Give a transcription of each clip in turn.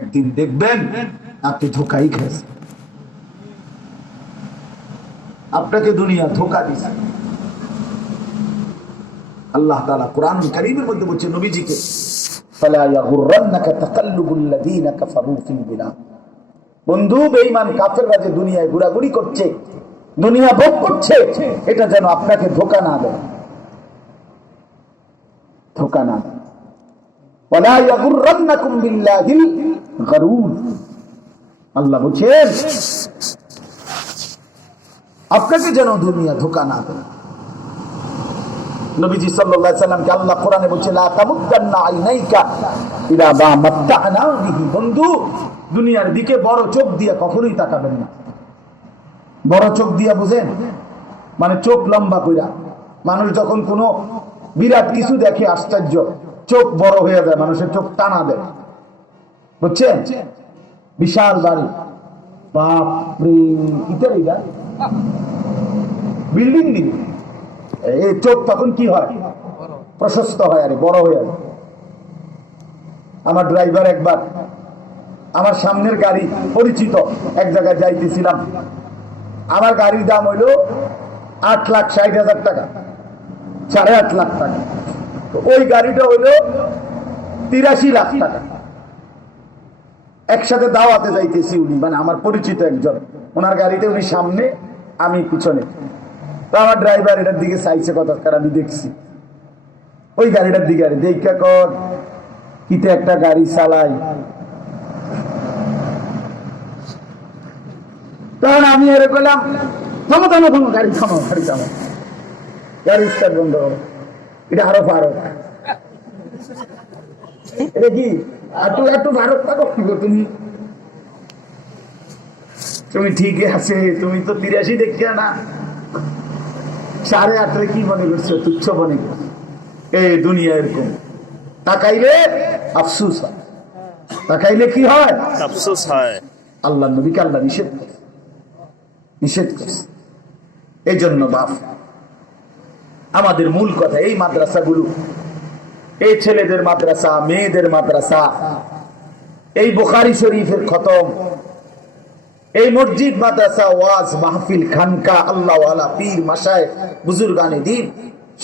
একদিন দেখবেন আপনি ধোকাই খেয়েছেন, আপনাকে দুনিয়া ধোকা দিচ্ছে। আল্লাহ তাআলা কোরআন কারীমের মধ্যে বলছে নবীজিকে, ফালা ইয়াগুররান্নাকা তাকাল্লুবুল লাযীনা কাফারু ফিল বিলাদ। বন্ধু, বেঈমান কাফেররা যে দুনিয়ায় ঘোরাঘুরি করছে, দুনিয়া ভোগ করছে, এটা যেন আপনাকে ধোকা না দেয়, ধোকা না দেয়। ওয়ালা ইয়াগুররান্নাকুম বিল্লাহিল গারুর। আল্লাহ বলছেন আপনাকে যেন দুনিয়া ধোকা না দেয়। নবীজি সাল্লাল্লাহু আলাইহি সাল্লামকে আল্লাহ কোরআনে বলছে, লা তামুদ্দান্না আইনাইকা ইলা মা মাত্তা'না বিহি। বন্ধু, দুনিয়ার দিকে বড় চোখ দিয়ে কখনোই তাকাবেন না। বড় চোখ দিয়া বুঝেন, মানে চোখ লম্বা কইরা। মানুষ যখন কোনো বিরাট কিছু দেখে আশ্চর্য, চোখ বড় হয়ে যায়, মানুষের চোখ টানা দেয়, বুঝছেন? বিশাল বাড়ি, বাপরে, ইতালি গাড়ি, বিল্ডিং দিকে এই চোখ তখন কি হয়? প্রশস্ত হয়, আরে বড় হয়ে যায়। আমার ড্রাইভার একবার আমার সামনের গাড়ি পরিচিত এক জায়গায় যাইতেছিলাম, আমার গাড়ির দাম হইল 8,60,000 টাকা, 8.5 লাখ টাকা। ওই গাড়িটা হইল 83 লাখ টাকা। একসাথে দাওয়াতে যাইতেছি, উনি মানে আমার পরিচিত একজন, ওনার গাড়িতে উনি সামনে, আমি পিছনে। তো আমার ড্রাইভার এটার দিকে চাইছে কতক্ষণ, আমি দেখছি ওই গাড়িটার দিকে, আরে দেখা কর কিতে একটা গাড়ি চালাই। তখন আমি এর বললাম, থামো থামো থামো, গাড়ি থামো, গাড়ি থামো, গাড়ি স্টার্ট বন্ধ করো, এটা আরো ভারত, এটা কি একটু একটু ভারত থাকো, তুমি তুমি ঠিকই আছে, তুমি তো 83 দেখছি না, 8.5 কি মনে করছো? তুচ্ছ মনে করছো? এই দুনিয়া এরকম, তাকাইলে আফসোস হয়, তাকাইলে কি হয়? আফসোস হয়। আল্লাহ নবীকে আল্লাহ নিষেধ করে, নিষেধ করছে। এই জন্য বাপ, আমাদের মূল কথা, এই মাদ্রাসাগুলো, এই ছেলেদের মাদ্রাসা, মেয়েদের মাদ্রাসা, এই বুখারী শরীফের খতম, এই মসজিদ, মাদ্রাসা, ওয়াজ মাহফিল, খানকা, আল্লাহওয়ালা, পীর, মাশায়েখ, বুজুর্গানে দ্বীন,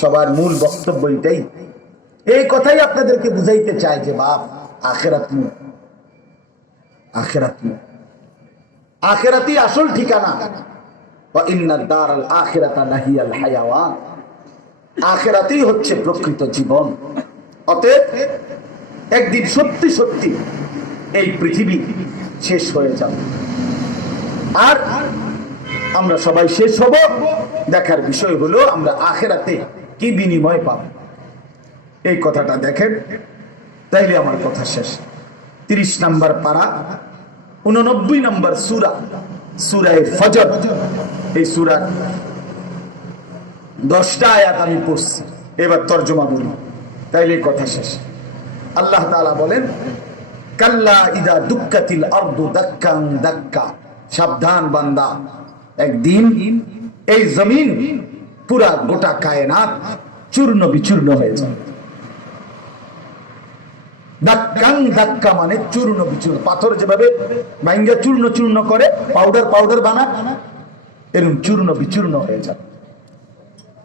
সবার মূল বক্তব্য এটাই। এই কথাই আপনাদেরকে বুঝাইতে চাই যে বাপ, আখিরাত নিয়ে, আখিরাত নিয়ে, আখিরাতই আসল ঠিকানা। ওয়া ইন্নাদ দারাল আখিরাতা লাহিয়াল হায়াওয়ান। আখিরাতই হচ্ছে প্রকৃত জীবন। অতএব একদিন সত্যি সত্যি এই পৃথিবী শেষ হয়ে যাবে, আর আমরা সবাই শেষ হব। দেখার বিষয় হলো আমরা আখিরাতে কি বিনিময় পাব, এই কথাটা দেখেন, তাইলে আমার কথা শেষ। 30 নম্বর পারা, 89 নম্বর সূরা, সূরা ফজর। এই সূরার 10টা আয়াত আমি পড়ছি, এবার তরজমা বলি, তাইলে কথা শেষ। আল্লাহ তাআলা বলেন, কাল্লা ইদা দুক্কাতিল আরদু দাক্কান দাক্কা। সাবধান বান্দা, একদিন এই জমিন, পুরা গোটা কায়নাত চূর্ণ বিচূর্ণ হয়ে যাবে। দাক্কান দাক্কা মানে চূর্ণ বিচূর্ণ, পাথর যেভাবে ভাঙ্গা চূর্ণ চূর্ণ করে, পাউডার পাউডার বানায়, এরকম চূর্ণ বিচূর্ণ হয়ে যাবে।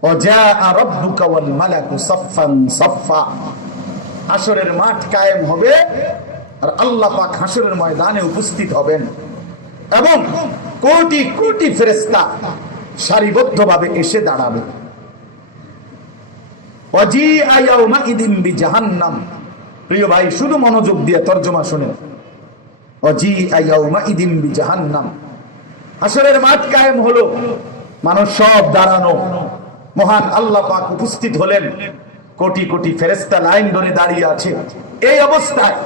ওয়াজা রাব্বুকা ওয়াল মালাকু সাফফান সাফফা। হাসরের মাঠ কায়েম হবে, আর আল্লাহ পাক হাসরের ময়দানে উপস্থিত হবেন, এবং কোটি কোটি ফেরেশতা সারিবদ্ধভাবে এসে দাঁড়াবে। ওয়াজিআ ইয়াউমাইদিন বিজাহান্নাম। প্রিয় ভাই, শুধু মনোযোগ দিয়ে তরজমা শুনেন। ওয়াজিআ ইয়াউমাইদিন বিজাহান্নাম। হাসরের মাঠ কায়েম হলো, মানুষ সব দাঁড়ানো, মহান আল্লাহ পাক উপস্থিত হলেন, কোটি কোটি ফেরেশতা লাইন ধরে দাঁড়িয়ে আছে। এই অবস্থায়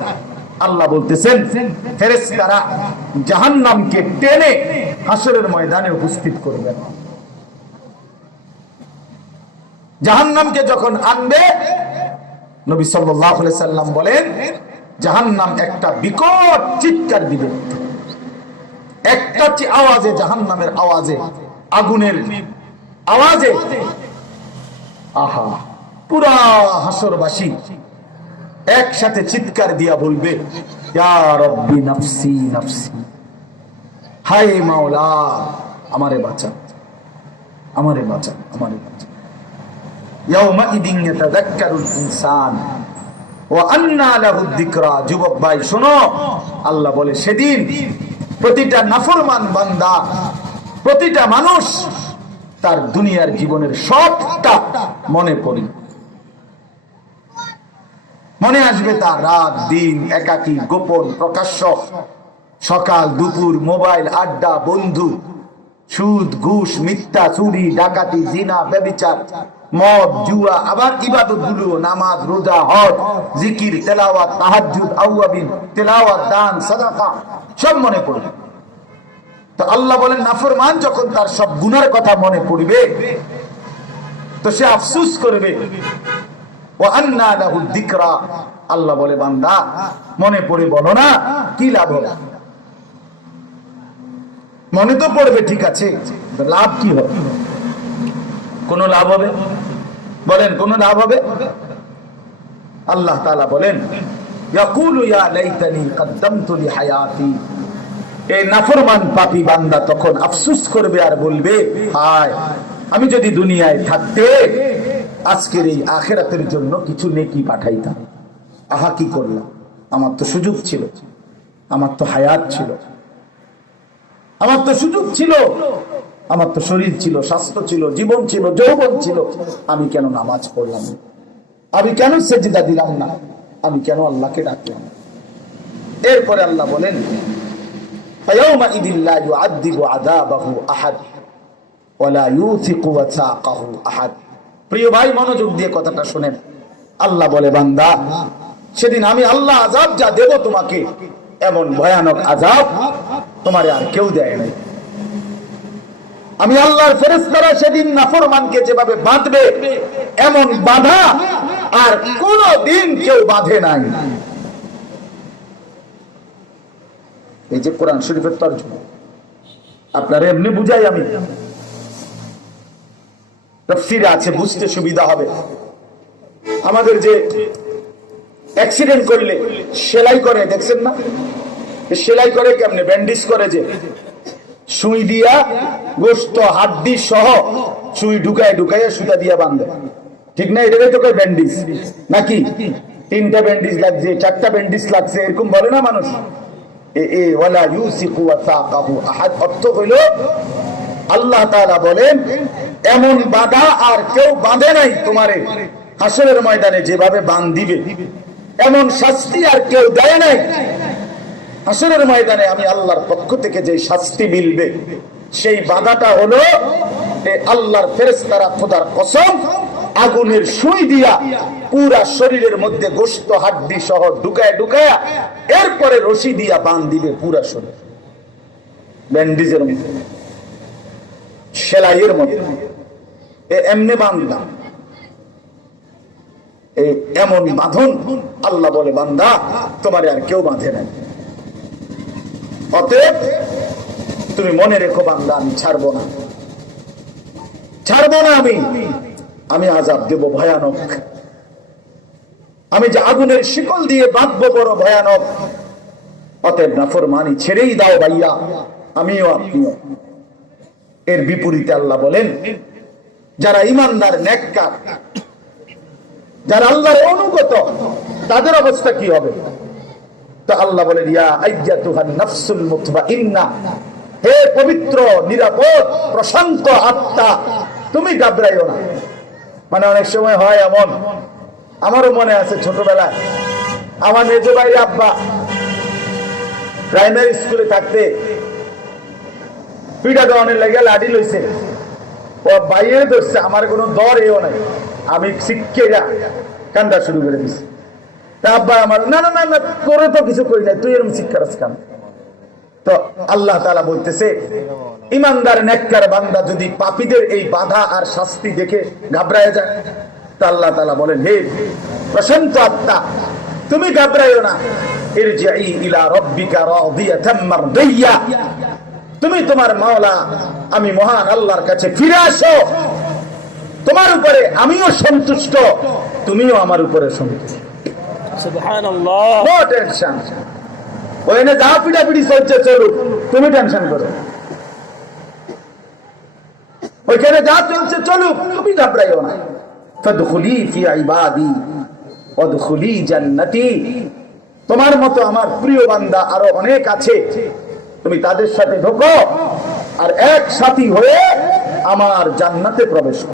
আল্লাহ বলতেছেন, ফেরেশতারা জাহান্নামকে টেনে হাসরের ময়দানে উপস্থিত করবেন। জাহান্নামকে যখন আনবে, নবী সাল্লাল্লাহু আলাইহি সাল্লাম বলেন, জাহান্নাম একটা বিকট চিৎকার দিবে, একটা আওয়াজে, জাহান্নামের আওয়াজে, আগুনের আওয়াজে, আহা, পুরা হাসরবাসী একসাথে চিৎকার দিয়া বলবে, ইয়া রব্বি নাফসি নাফসি, হায় মাওলা আমারে বাঁচা, আমারে বাঁচা, আমারে বাঁচা। ইয়াউমাইদিন ইয়াতাযাক্কারুল ইনসান ওয়া আন্না লাহু যিকরা। যুবক ভাই শোনো, আল্লাহ বলে সেদিন প্রতিটা নাফরমান বান্দা, প্রতিটা মানুষ তার দুনিয়ার জীবনের সবটা মনে পড়ে, মনে আসবে তার রাত দিন, একাকী গোপন প্রকাশ্য, সকাল দুপুর, মোবাইল আড্ডা, বন্ধু, সুদ ঘুষ মিথ্যা চুরি ডাকাতি জিনা ব্যভিচার মদ জুয়া, আবার ইবাদত গুলো নামাজ রোজা হজ জিকির তেলাওয়াত তাহাজ্জুদ আওয়াবিন তেলাওয়াত দান সাদাকা সব মনে পড়বে। তো আল্লাহ বলেন নাফরমান যখন তার সব গুনার কথা মনে পড়বে তো সে আফসোস করবে। ওয়া আন্না লাহু যিকরা, আল্লাহ বলে বান্দা মনে পড়ে বলো না, কি লাভ হবে? মনে তো পড়বে ঠিক আছে, লাভ কি হবে? কোন লাভ হবে? বলেন কোন লাভ হবে? আল্লাহ তাআলা বলেন ইয়াকুলু ইয়া লাইতানি কদ্দামতু লিহায়াতি, এই নাফরমান পাপী বান্দা তখন আফসোস করবে আর বলবে হায় আমি যদি দুনিয়ায় থাকতে আজকের এই আখিরাতের জন্য কিছু নেকি পাঠাইতাম। আহা কি করলাম, আমার তো সুযোগ ছিল, আমার তো হায়াত ছিল, আমার তো সুযোগ ছিল, আমার তো শরীর ছিল, স্বাস্থ্য ছিল, জীবন ছিল, যৌবন ছিল, আমি কেন নামাজ পড়লাম না, আমি কেন সেজদা দিলাম না, আমি কেন আল্লাহকে ডাকলাম? এরপরে আল্লাহ বলেন ফায়াউমাইদিন লা ইউআযযিবু আযাবাহু আহাদ ওয়া লা ইউথিকু ওয়াসাকাহু আহাদ। প্রিয় ভাই মনোযোগ দিয়ে কথাটা শুনেন, আল্লাহ বলে বান্দা সেদিন আমি আল্লাহ আযাব যা দেব তোমাকে, এমন ভয়ানক আযাব তোমারে আর কেউ দেয় নাই। আমি আল্লাহর ফেরেশতারা সেদিন নাফরমানকে যেভাবে বাঁধবে এমন বাধা আর কোনদিন কেউ বাঁধে নাই। এই যে কোরআন শরীফের তরজমা আপনারা এমনি বুঝাই, আমি তাফসীরে আছে বুঝতে সুবিধা হবে। আমাদের যে অ্যাক্সিডেন্ট করলে সেলাই করে দেখছেন না, সেলাই করে কেমনে? ব্যান্ডেজ করে, যে সুই দিয়া গোশত হাড্ডি সহ সুই ঢুকায় ঢুকাইয়া সুতা দিয়া বাঁধে, ঠিক না? এটাই তো কয় ব্যান্ডেজ নাকি? 3টা ব্যান্ডেজ লাগছে, 4টা ব্যান্ডেজ লাগছে, এরকম বলে না মানুষ? ওয়ালা ইউসিকু ওয়াসাকাহু আহাদ অর্থ হইল আল্লাহ তাআলা বলেন এমন বাধা আর কেউ বাঁধে নাই তোমারে, হাসরের ময়দানে যেভাবে বাঁধ দিবে এমন শাস্তি আর কেউ দেয় নাই। হাসরের ময়দানে আমি আল্লাহর পক্ষ থেকে যে শাস্তি মিলবে সেই বাধাটা হলো আল্লাহর ফেরেশতারা খোদার কসম আগুনের সুই দিয়া পুরা শরীরের মধ্যে গোশত হাড্ডি সহ ঢুকায় ঢুকায়া এরপরে রশি দিয়া বাঁধ দিবে পুরা শরীর, ব্যান্ডেজের মধ্যে, সেলাইয়ের মধ্যে এমনি বাঁধলাম। এমন বাঁধন আল্লাহ বলে বান্দা তোমারে আর কেউ বাঁধে নাই। অতএব তুমি মনে রেখো বান্দা আমি ছাড়বো না, ছাড়বো না, আমি আযাব দেব ভয়ানক, আমি যে আগুনের শিকল দিয়ে বাঁধবো বড় ভয়ানক। অতএব নাফরমানি ছেড়েই দাও ভাইয়া, আমিও আপনিও। এর বিপরীতে আল্লাহ বলেন যারা ঈমানদার নেককার, যারা আল্লাহর অনুগত, তাদের অবস্থা কি হবে? তো আল্লাহ বলেন ইয়া আইয়াতুহান নাফসুল মুতমাইন্না, হে পবিত্র নিরাপদ প্রশান্ত আত্মা তুমি ঘাবড়াইও না। মানে অনেক সময় হয় এমন, আমারও মনে আছে ছোটবেলায় আমার মেজো ভাইয়ের আব্বা প্রাইমারি স্কুলে থাকতে পিঠা দেওয়ানের লেগে লাঠি লইছে, ও বাইরে ধরছে, আমার কোনো দর এও নাই, আমি শিখে যা কান্দা শুরু করে দিছি। তা আব্বা আমার না না না না তোরে তো কিছু করি নাই, তুই এরকম শিক্ষার কাম। তো আল্লাহ তাআলা বলতেছে ঈমানদার নেককার বান্দা যদি পাপীদের এই বাধা আর শাস্তি দেখে ঘাবড়ায় যায়, তা আল্লাহ তাআলা বলেন হে প্রশান্ত আত্মা তুমি ঘাবড়াইও না, ইরজিই ইলা রাব্বিকা রাদিয়াতাম মারদিয়া, তুমি তোমার মাওলা আমি মহান আল্লাহর কাছে ফিরে আসো, তোমার উপরে আমিও সন্তুষ্ট, তুমিও আমার উপরে সন্তুষ্ট। সুবহানাল্লাহ। নো টেনশন, ওইখানে যা পিটাপিটি চলছে চলুক, তুমি টেনশন করো। ওইখানে যা চলছে চলুক, তুমি ঘাবড়াইও না। ফাদখুলি ফি ইবাদি ওয়াদখুলি জান্নাতি। তোমার মতো আমার প্রিয় বান্দা আরো অনেক আছে, তুমি তাদের সাথে ঢোকো আর এক সাথী হয়ে আমার জান্নাতে প্রবেশ করো।